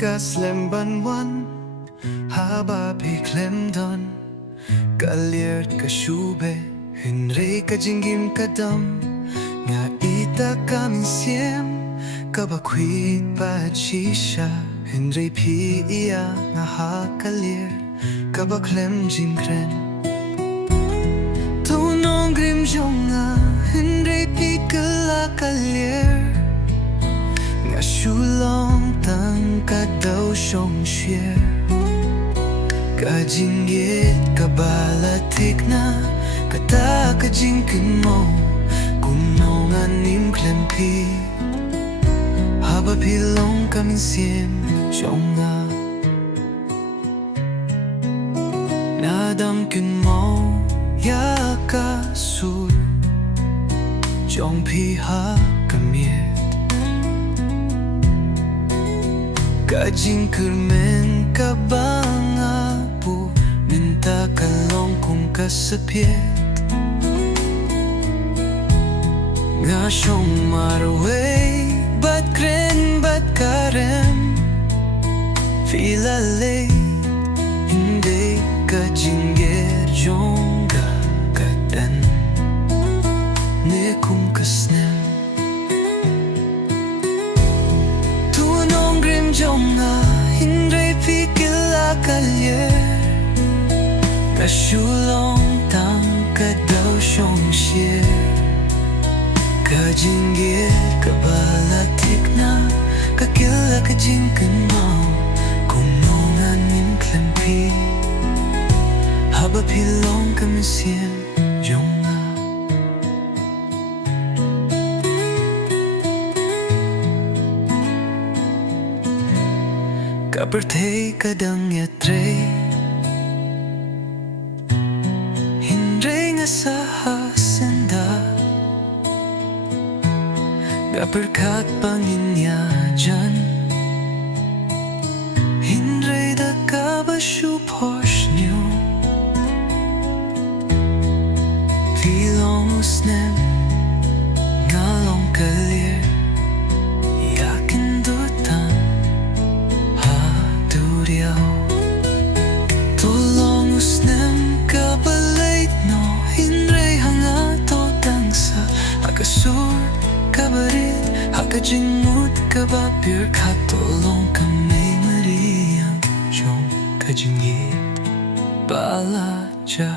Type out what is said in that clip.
kaslem banwan haba piklem don kalir kasube hinre kajingim kadam nga ita kamin siem kabakwit pa chisha hinre pi iya nga hakalir kabaklem jingkren tunong grim jonga hinre pi kalakalir nga shulong tang kadaw siyong share kajingit kabalatik na kata kajingkin mo kunongan nim klempi haba pilong kamin siem jonga nadamkin mo ya kasur jong piha kamir kajing kermen kabanga pu minta kalong kung kasapiet nga siyong marway bat kren bat karem filale hindi kajing gerjong gagadan ne kung kasnem jonga hindre pikila kalyer kashulong tang kadaw siyong shir kajinggir kabalatik na kakila kajingkan mo kunongan nim klempi haba pilong kamisien jonga kapertay kadang yatre hindre nga sa hasenda kaperkat panginya dyan hindre da kabasyu posh niyo filong usnem ngalong kalir tolong usnem kabalait no hinre hanga to tangsa akasur kabarit hakajingmut kabapir katolong kamay mariyang jong kajingit balaja